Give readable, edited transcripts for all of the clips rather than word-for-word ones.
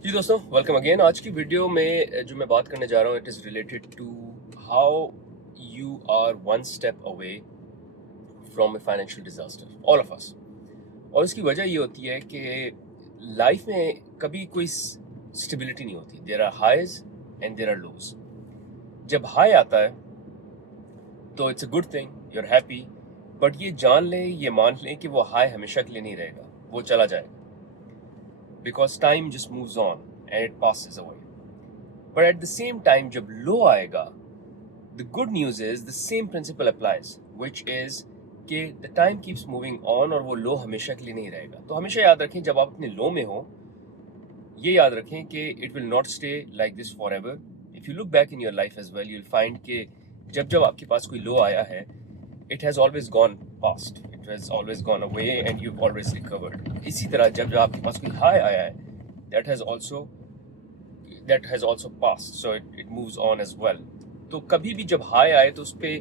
जी दोस्तों, welcome again. आज की वीडियो में जो मैं बात करने जा रहा हूँ, it is related to how you are one step away from a financial disaster, all of us. और उसकी वजह ये होती है कि लाइफ में कभी कोई स्टेबिलिटी नहीं होती। There are highs and there are lows. जब हाई आता है तो it's a good thing, you are happy, but ये जान लें, ये मान लें कि वो हाई हमेशा के लिए नहीं रहेगा, वो चला जाएगा। Because time just moves on and it passes away. But at the same time, जब लो आएगा, the good news is the same principle applies, which is कि the time keeps moving on और वो लो हमेशा के लिए नहीं रहेगा। तो हमेशा याद रखें, जब आप अपने लो में हो, ये याद रखें कि it will not stay like this forever. If you look back in your life as well, you'll find कि जब जब आपके पास कोई लो आया है, it has always gone past, it has always gone away and you've always recovered. इसी तरह जब जब आपके पास कोई हाई आया है, that has also passed, so it moves on as well. तो कभी भी जब हाई आए तो उस पर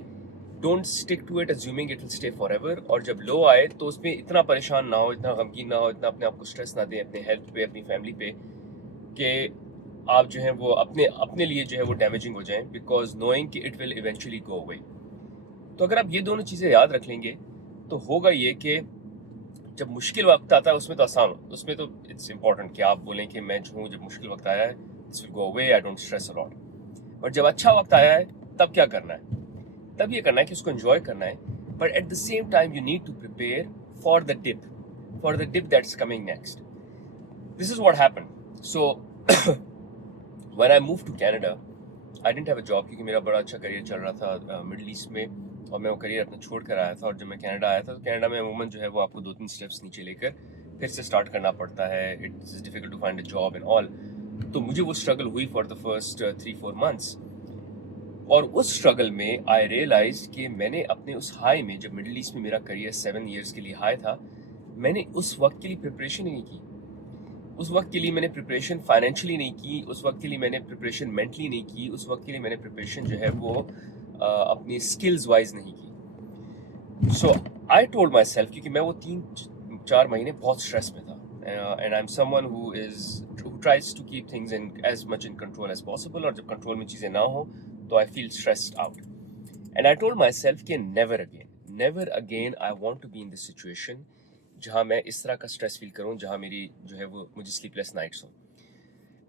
don't stick to it assuming it will stay forever, और जब लो आए तो उस पर इतना परेशान ना हो, इतना गमगीन ना हो, इतना अपने आप को स्ट्रेस ना दें अपने हेल्थ पे, अपनी फैमिली पे, कि आप जो है वो अपने लिए जो है वो डैमेजिंग हो जाएं, बिकॉज नोइंग कि it will eventually go away. तो अगर आप ये दोनों चीज़ें याद रख लेंगे तो होगा ये कि जब मुश्किल वक्त आता है उसमें तो आसान हो, उसमें तो इट्स इंपॉर्टेंट कि आप बोलें कि मैं जो हूँ, जब मुश्किल वक्त आया है, this will go away, I don't stress a lot. और जब अच्छा वक्त आया है, तब क्या करना है? तब ये करना है कि उसको एंजॉय करना है, but at the same time you need to prepare for the dip that's coming next. This is what happened. So when I move to Canada, I didn't have a job, क्योंकि मेरा बड़ा अच्छा career चल रहा था middle east में, और मैं वो करियर अपना छोड़ कर आया था। और जब मैं कनाडा आया था, तो कनाडा में अमूमन जो है वो आपको 2-3 स्टेप्स नीचे लेकर फिर से स्टार्ट करना पड़ता है। It's difficult to find a job and all. तो मुझे वो स्ट्रगल हुई फॉर द फर्स्ट 3-4 मंथ्स। और उस स्ट्रगल में आई रियलाइज कि मैंने अपने उस हाई में, जब मिडिल ईस्ट में मेरा करियर 7 ईयर्स के लिए हाई था, मैंने उस वक्त के लिए प्रिपरेशन ही नहीं की। उस वक्त के लिए मैंने प्रिपरेशन फाइनेंशियली नहीं की, उस वक्त के लिए मैंने प्रिपरेशन मेंटली नहीं की, उस वक्त के लिए मैंने प्रिपरेशन जो है वो अपनी स्किल्स वाइज नहीं की। सो आई टोल्ड माई सेल्फ, क्योंकि मैं वो 3-4 महीने बहुत स्ट्रेस में था, and I am someone who tries to keep things in as much in control as possible. और जब कंट्रोल में चीज़ें ना हो तो I feel stressed out, and I told myself कि never again I want to be in this situation जहाँ मैं इस तरह का स्ट्रेस फील करूँ, जहाँ मेरी जो है वो मुझे स्लीपलेस नाइट्स हों।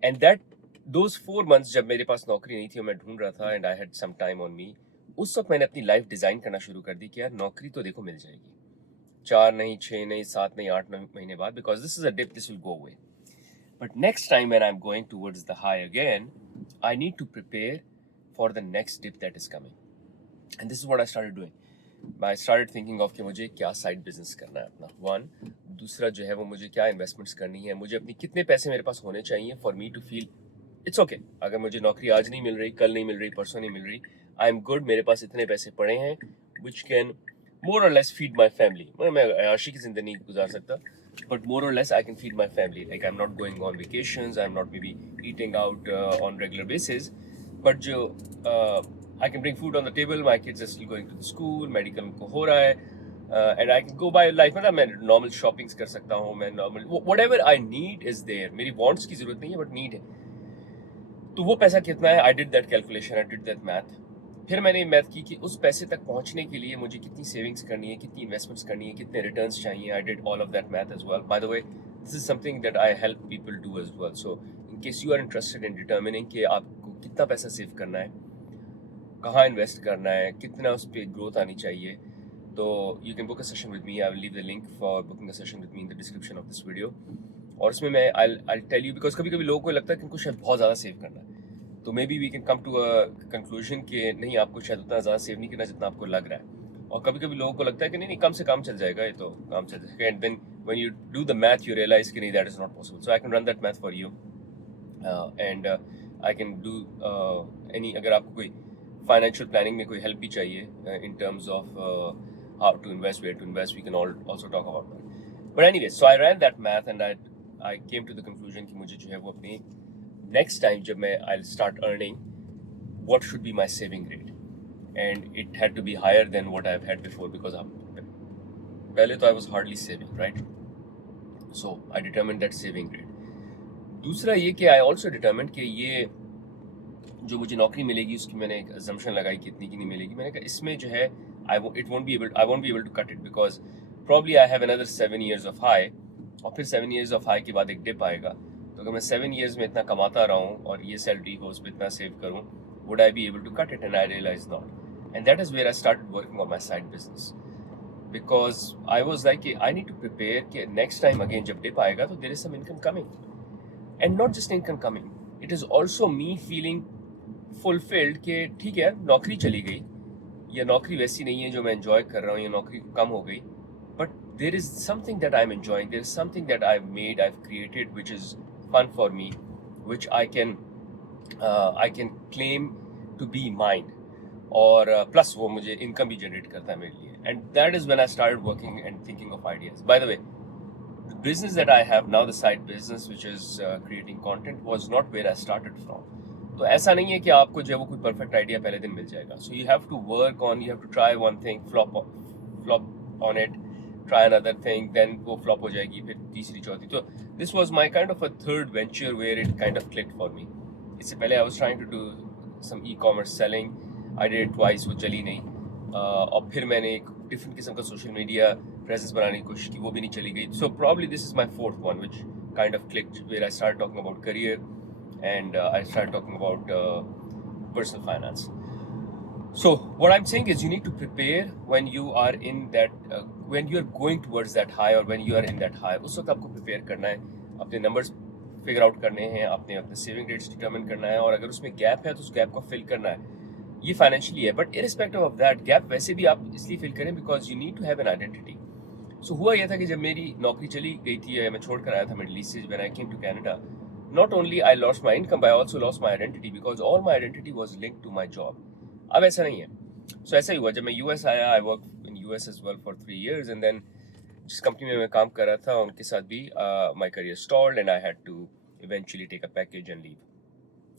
एंड दैट दोज 4 मंथ्स जब मेरे पास नौकरी नहीं थी और मैं ढूंढ रहा था, and I had some time on me, उस वक्त मैंने अपनी लाइफ डिज़ाइन करना शुरू कर दी कि यार नौकरी तो देखो मिल जाएगी, 4 नहीं, 6 नहीं, 7 नहीं, 8 महीने बाद, because this is a dip, this will go away. But next time when I am going towards the high again, I need to prepare for the next dip that is coming, and this is what I started doing. I started thinking of कि मुझे क्या side business करना है अपना, one. दूसरा जो है वो मुझे क्या इन्वेस्टमेंट्स करनी है, मुझे अपनी कितने पैसे मेरे पास होने चाहिए for me to feel it's okay. अगर मुझे नौकरी आज नहीं मिल रही, कल नहीं मिल रही, परसों नहीं मिल रही, आई एम गुड, मेरे पास इतने पैसे पड़े हैं विच कैन मोर और लेस फीड माई फैमिली। मैं आशी की जिंदगी नहीं गुजार सकता, बट मोर और less I can feed my family. Like I am not going on vacations, I am not may be eating out on regular basis, but जो I can bring food on the table, my kids are still going to the school, medical उनको हो रहा है, and I can go by life, मतलब मैं normal shoppings कर सकता हूँ, मैं normal whatever I need is there। मेरी wants की जरूरत नहीं है, बट नीड है। तो वो पैसा कितना है, I did that calculation, I did that math. फिर मैंने मैथ की कि उस पैसे तक पहुंचने के लिए मुझे कितनी सेविंग्स करनी है, कितनी इन्वेस्टमेंट्स करनी है, कितने रिटर्न्स चाहिए। I did all of that math as well. By the way, this is something that I help people do as well. So in case you are interested in determining कि आपको कितना पैसा save करना है, कहाँ invest करना है, कितना उस पर ग्रोथ आनी चाहिए, तो you can book a session with me. I will leave the link for booking a session with me in the description of this video. और उसमें मैं आई टेल यू, बिकॉज कभी कभी लोगों को लगता है कि उनको शायद बहुत ज़्यादा सेव करना है, तो maybe we can come to a conclusion कि नहीं, आपको शायद उतना ज़्यादा सेव नहीं करना जितना आपको लग रहा है। और कभी कभी लोगों को लगता है कि नहीं, कम से कम चल जाएगा, ये तो काम चल जाएगा, and then when you do the math you realise कि नहीं, that is not possible. So I can run that math for you, and I can do any, अगर आपको कोई फाइनेंशियल प्लानिंग में कोई हेल्प भी चाहिए in terms of how to invest, where to invest, we can also talk about that. But anyway, so I ran that math and I came to the conclusion कि मुझे जो है वो अपनी नेक्स्ट टाइम जब मैं I start earning, what should be my saving rate, and it had to be higher than what I've had before, because पहले तो I was hardly saving, right? So I determined that saving rate. दूसरा ये कि I also determined कि ये जो मुझे नौकरी मिलेगी उसकी मैंने एक assumption लगाई कि इतनी की नहीं मिलेगी. मैंने कहा इसमें जो है I won't be able to cut it because probably I have another 7 years of high और फिर 7 years of high के बाद एक dip आएगा. तो अगर मैं 7 years में इतना कमाता रहा हूँ और ये सैलरी हो उस पर इतना सेव करूँ, would I be able to cut it? And I realized not. And that is where I started working on my side business. Because I was like, I need to prepare कि next time again जब dip आएगा तो there is some income coming. And not just income coming, it is also me feeling fulfilled कि ठीक है नौकरी चली गई या नौकरी वैसी नहीं है जो मैं enjoy कर रहा हूँ या नौकरी कम हो गई, but there is something that I'm enjoying, there is something that I've made, I've created which is fun for me, which I can claim to be mine. और प्लस वो मुझे इनकम भी जनरेट करता है मेरे लिए. And that is when I started working and thinking of ideas. Bye the way, the business that I have now, the side business which is creating content, was not where I started from. तो ऐसा नहीं है कि आपको जो है वो कोई परफेक्ट आइडिया पहले दिन मिल जाएगा. So you have to work on, you have to try one thing, flop on it, try another thing, then वो फ्लॉप हो जाएगी, फिर तीसरी चौथी. तो this was my kind of a third venture where it kind of clicked for me. इससे पहले I was trying to do some e-commerce selling. I did it twice, वो चली नहीं. और फिर मैंने एक डिफरेंट किस्म का सोशल मीडिया प्रेजेंस बनाने की कोशिश की, वो भी नहीं चली गई. So probably this is my fourth one which kind of clicked, where I start talking about career and I started talking about personal finance. So what I'm saying is you need to prepare when you are in that when you are going towards that high or when you are in that high. उस वक्त आपको prepare करना है, अपने numbers figure out करने हैं, अपने saving rates determine करना है, और अगर उसमें gap है तो उस gap को fill करना है. ये financially है, but irrespective of that gap वैसे भी आप इसलिए fill करें because you need to have an identity. So हुआ यह था कि जब मेरी नौकरी चली गई थी या मैं छोड़ कर आया था मिडिल ईस्ट से, when I came to Canada, not only I lost my income, but I also lost my identity because all my identity was linked to my job. अब ऐसा नहीं है. So ऐसा ही हुआ जब मैं US आया. I worked in US as well for 3 years and then जिस कंपनी में मैं काम कर रहा था उनके साथ भी my career stalled and I had to eventually take a package and leave.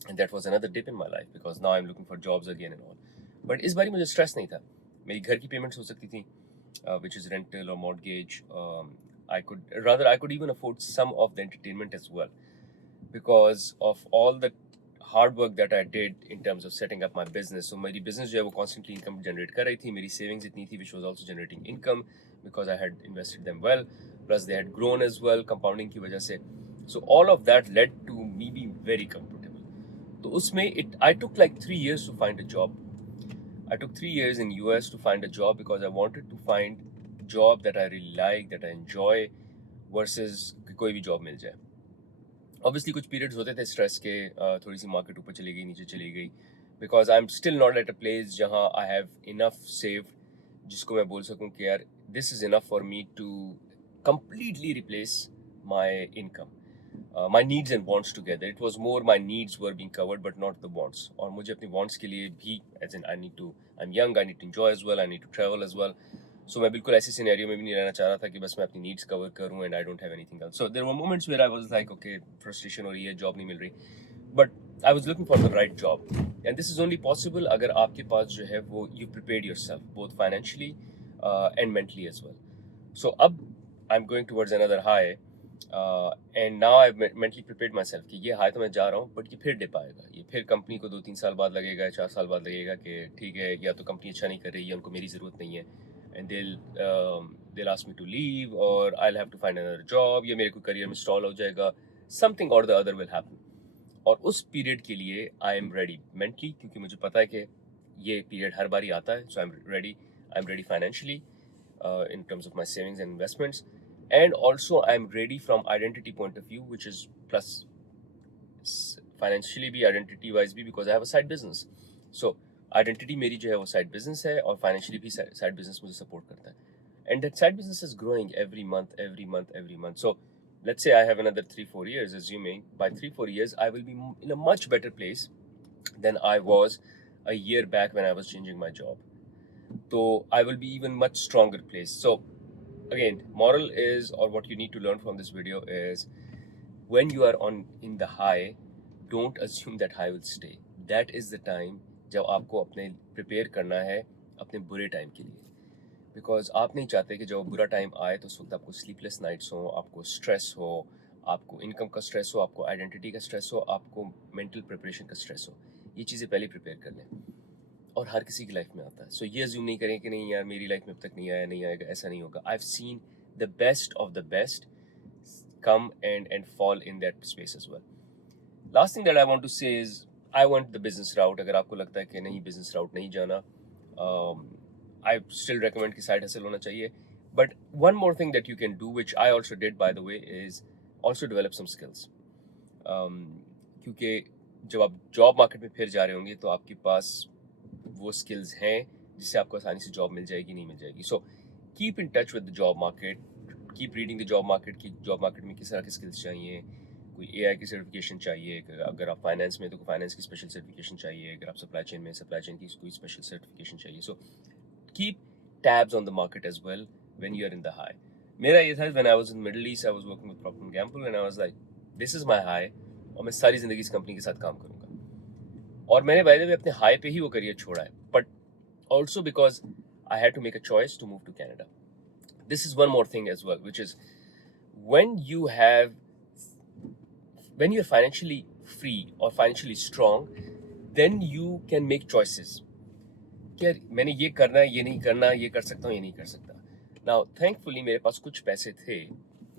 And that was another dip in my life because now I'm looking for jobs again and all. But इस बारी मुझे stress नहीं था. मेरी घर की payments हो सकती थी, which is rental or mortgage. I could even afford some of the entertainment as well, because of all the hard work that I did in terms of setting up my business. So मेरी business जो है वो constantly income generate कर रही थी. मेरी savings इतनी थी which was also generating income because I had invested them well. Plus they had grown as well compounding की वजह से. So all of that led to me being very comfortable. तो उसमें I took like 3 years to find a job. I took 3 years in US to find a job because I wanted to find a job that I really like, that I enjoy, versus कि कोई भी job मिल जाए. Obviously कुछ periods होते थे stress के, थोड़ी सी market ऊपर चली गई, नीचे चली गई, because I'm still not at a place जहाँ I have enough saved जिसको मैं बोल सकूँ कि यार this is enough for me to completely replace my income. My needs and wants together. It was more my needs were being covered but not the wants. और मुझे अपनी wants के लिए भी, as in I'm young, I need to enjoy as well, I need to travel as well. So मैं बिल्कुल ऐसे scenario में भी नहीं रहना चाह रहा था कि बस मैं अपनी नीड्स कवर करूं and I don't have anything else. So there were moments where I was like, okay, frustration हो रही है, जॉब नहीं मिल रही, but I was looking for the right job. And this is only possible अगर आपके पास जो है वो you prepared yourself both financially and mentally as well. So अब I'm going towards another high. And now I've mentally prepared myself कि ये high तो मैं जा रहा हूँ, बट ये फिर डिप आएगा. ये फिर कंपनी को 2-3 साल बाद लगेगा, 4 साल बाद लगेगा कि ठीक है या तो कंपनी अच्छा नहीं कर रही है, उनको मेरी ज़रूरत नहीं है, and they'll ask me to leave or I'll have to find another job, या मेरे को करियर में स्टॉल हो जाएगा, something or the other will happen. और उस पीरियड के लिए I am ready mentally, क्योंकि मुझे पता है कि ये पीरियड हर बार ही आता है. So I'm ready financially in terms of my savings and investments. And also I'm ready from identity point of view, which is plus financially भी, identity wise भी, because I have a side business. So identity मेरी जो है वो side business है और financially भी side business मुझे support करता है. And that side business is growing every month. So let's say I have another 3-4 years, assuming by 3-4 years I will be in a much better place than I was a year back when I was changing my job. So I will be even much stronger place. So again, moral is, or what you need to learn from this video is, when you are in the high, don't assume that high will stay. That is the time जब आपको अपने prepare करना है अपने बुरे time के लिए, because आप नहीं चाहते कि जब बुरा टाइम आए तो उस वक्त आपको स्लीपलेस नाइट्स हो, आपको स्ट्रेस हो, आपको इनकम का स्ट्रेस हो, आपको आइडेंटिटी का स्ट्रेस हो, आपको मेंटल प्रिपरेशन का स्ट्रेस हो, ये चीज़ें पहले प्रिपेयर कर लें। और हर किसी की लाइफ में आता है, सो ये अज्यूम नहीं करें कि नहीं यार मेरी लाइफ में अब तक नहीं आया, नहीं आएगा, ऐसा नहीं होगा। I have seen the best of the best come and fall in that space as well. Last thing that I want to say is I want the business route. अगर आपको लगता है कि नहीं business route नहीं जाना, I still recommend कि side hustle होना चाहिए. But one more thing that you can do, which I also did by the way, is also develop some skills. क्योंकि जब आप जॉब मार्केट में फिर जा रहे होंगे तो आपके पास वो स्किल्स हैं जिससे आपको आसानी से जॉब मिल जाएगी, नहीं मिल जाएगी. So keep in touch with the job market, keep reading the job market की जॉब मार्केट में किस तरह के स्किल्स चाहिए. कोई एआई की सर्टिफिकेशन चाहिए, अगर आप फाइनेंस में तो फाइनेंस की स्पेशल सर्टिफिकेशन चाहिए, अगर आप सप्लाई चेन में सप्लाई चेन की कोई स्पेशल सर्टिफिकेशन चाहिए. So keep tabs on the market as well when you are in the high. मेरा ये था when I was in Middle East, I was working with Procter and Gamble and I was like this is my high और मैं सारी ज़िंदगी इस company के साथ काम करूँगा. और मैंने बाय द वे अपने हाई पे ही वो करियर छोड़ा है, but also because I had to make a choice to move to Canada. This is one more thing as well, which is when you're financially free or financially strong, then you can make choices. कि मैंने ये करना है, ये नहीं करना, ये कर सकता हूँ, ये नहीं कर सकता. Now, thankfully, मेरे पास कुछ पैसे थे,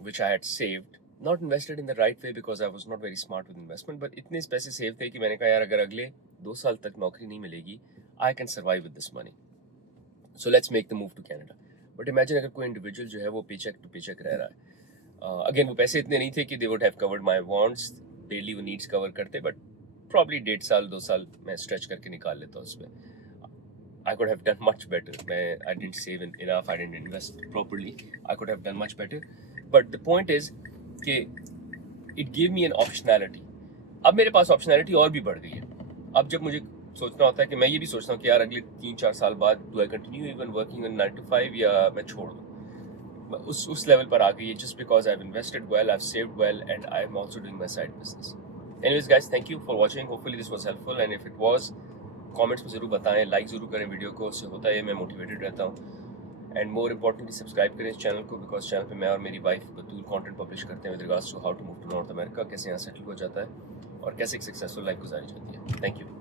which I had saved, not invested in the right way because I was not very smart with investment, but इतने पैसे सेव थे कि मैंने कहा यार अगर अगले 2 साल तक नौकरी नहीं मिलेगी, I can survive with this money. So let's make the move to Canada. But imagine अगर कोई इंडिविजुअल जो है वो पेचेक टू पेचेक रह रहा है. अगेन वो पैसे इतने नहीं थे कि they would have covered my wants, daily वो नीड्स कवर करते, but probably 1.5 साल 2 साल मैं स्ट्रेच करके निकाल लेता उसमें. I could have done much better. I didn't save enough, I didn't invest properly. I could have done much better. But the point is कि it gave me an optionality. अब मेरे पास optionality और भी बढ़ गई है. अब जब मुझे सोचना होता है कि मैं ये भी सोचता हूँ कि यार अगले 3-4 साल बाद do I continue even working in 9 to 5 या मैं छोड़ दूँ. उस लेवल पर आ गई है just because I have invested well, I have saved well and I am also doing my side business. Anyways guys, thank you for watching. Hopefully this was helpful and if it was, comments में ज़रूर बताएं, like ज़रूर करें video को, उससे होता है मैं मोटिवेटेड रहता हूँ. एंड मोर इम्पोर्टेंटली सब्सक्राइब करें इस चैनल को, बिकॉज चैनल पे मैं और मेरी वाइफ बतूल कंटेंट पब्लिश करते हैं with regards to how to move to North America, कैसे यहाँ सेटल हो जाता है और कैसे एक सक्सेसफुल लाइफ गुजारी जाती है. Thank you.